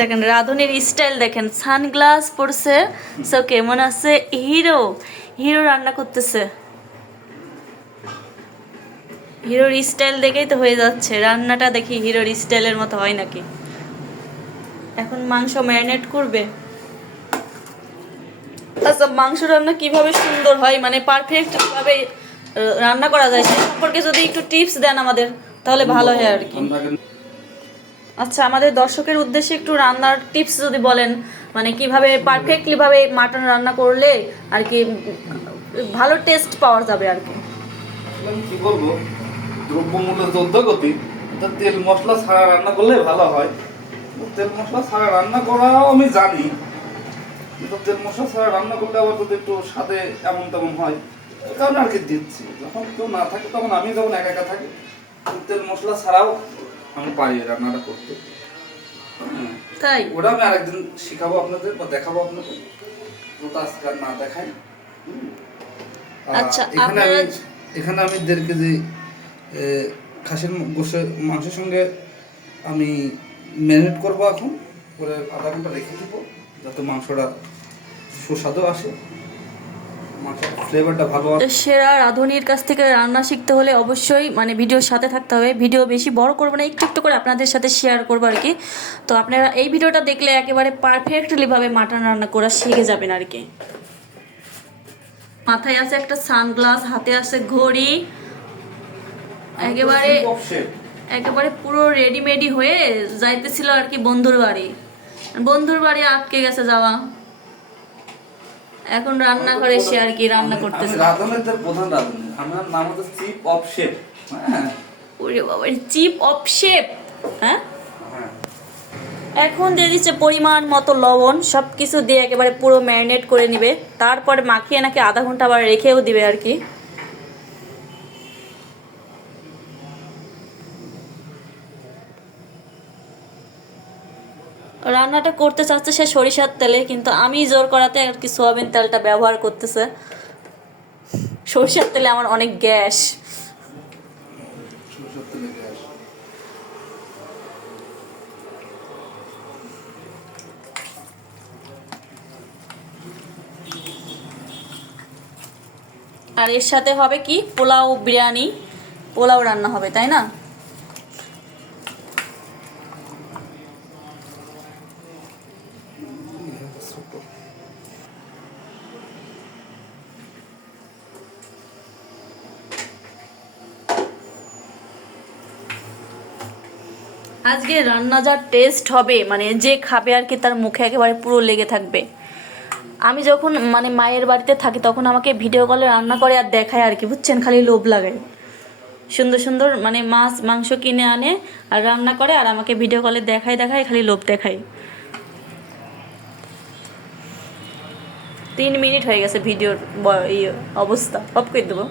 দেখেন রাঁধুনির স্টাইল দেখেন, সানগ্লাস পরছে, সো কেমন আছে হিরো, হিরো রান্না করতেছে। হিরোর স্টাইল দেখেই তো হয়ে যাচ্ছে, রান্নাটা দেখি হিরোর স্টাইলের মতো হয় নাকি। এখন মাংস ম্যারিনেট করবে। আচ্ছা, মাংস রান্না কিভাবে সুন্দর হয়, মানে পারফেক্ট ভাবে রান্না করা যায় সে সম্পর্কে যদি একটু টিপস দেন আমাদের, তাহলে ভালো হয় আর কি। আচ্ছা, আমাদের দর্শকের উদ্দেশ্যে একটু রান্নার টিপস যদি বলেন, মানে কিভাবে পারফেক্টলি ভাবে মাটন রান্না করলে আর কি ভালো টেস্ট পাওয়া যাবে আর কি। আমি কি বলবো, দ্রব্যমূল্যের যে ঊর্ধ্বগতি, তেল মশলা ছাড়া রান্না করলে ভালো হয়। তেল মশলা ছাড়া রান্না করাও আমি জানি, কিন্তু তেল মশলা ছাড়া রান্না করলে আবার যদি একটু স্বাদে এমন তেমন হয়, এই কারণে আর কি দিচ্ছি। যখন কেউ না থাকে তখন আমি যখন একা একা থাকি, তেল মশলা ছাড়াও আমি পারি রান্নাটা করতে। তাই ওটা আমি আরেকদিন শিখাবো আপনাদের বা দেখাবো আপনাদের, ওটা আজকে আর না দেখাই। আচ্ছা, এখানে আমি 1.5 কেজি খাসির গোশের মাংসের সঙ্গে আমি ম্যারিনেট করবো এখন, করে আধা ঘন্টা রেখে দেবো যাতে মাংসটা সুস্বাদু আসে, মাংসের ফ্লেভারটা ভালো আসে। সেরা রাঁধুনির কাছ থেকে রান্না শিখতে হলে অবশ্যই মানে ভিডিওর সাথে থাকতে হবে। ভিডিও বেশি বড় করবো না, একটু একটু করে আপনাদের সাথে শেয়ার করবো আর কি। তো আপনারা এই ভিডিওটা দেখলে একেবারে পারফেক্টলি ভাবে মাটন রান্না করা শিখে যাবেন আর কি। মাথায় আছে একটা সানগ্লাস, হাতে আছে ঘড়ি, একেবারে একেবারে পুরো রেডিমেডি হয়ে যাইতেছিল আর কি বন্ধুর বাড়ি। বন্ধুর বাড়ি আটকে গেছে যাওয়া, এখন রান্না করে সে আর কি রান্না করতেছে। রাঁধুনিদের প্রধান রাঁধুনি, আমার নাম হচ্ছে চিফ অফ শেফ। হ্যাঁ, ওরে বাবা, চিপ অফ শেপ। হ্যাঁ, এখন দিয়ে দিচ্ছে পরিমাণ মতো লবণ, সব কিছু দিয়ে একেবারে পুরো ম্যারিনেট করে নিবে, তারপরে মাখিয়ে নাকি আধা ঘন্টা আবার রেখেও দিবে আর কি। রান্নাটা করতে চাচ্ছে সে সরিষার তেলে, কিন্তু আমি জোর করাতে আর কি সোয়াবিন তেলটা ব্যবহার করতেছে। সরিষার তেলে আমার অনেক গ্যাস। আর এর সাথে হবে কি পোলাও, বিরিয়ানি, পোলাও রান্না হবে, তাই না? আজকে রান্না যা টেস্ট হবে, মানে যে খাবে আর কি তার মুখে একেবারে পুরো লেগে থাকবে। আমি যখন মানে মায়ের বাড়িতে থাকি তখন আমাকে ভিডিও কলে রান্না করে আর দেখায় আর কি, বুঝছেন, খালি লোভ লাগায়। সুন্দর সুন্দর মানে মাছ মাংস কিনে আনে আর রান্না করে আর আমাকে ভিডিও কলে দেখায় দেখায়, খালি লোভ দেখায়। 3 মিনিট হয়ে গেছে ভিডিওর অবস্থা, অফ করে দেবো।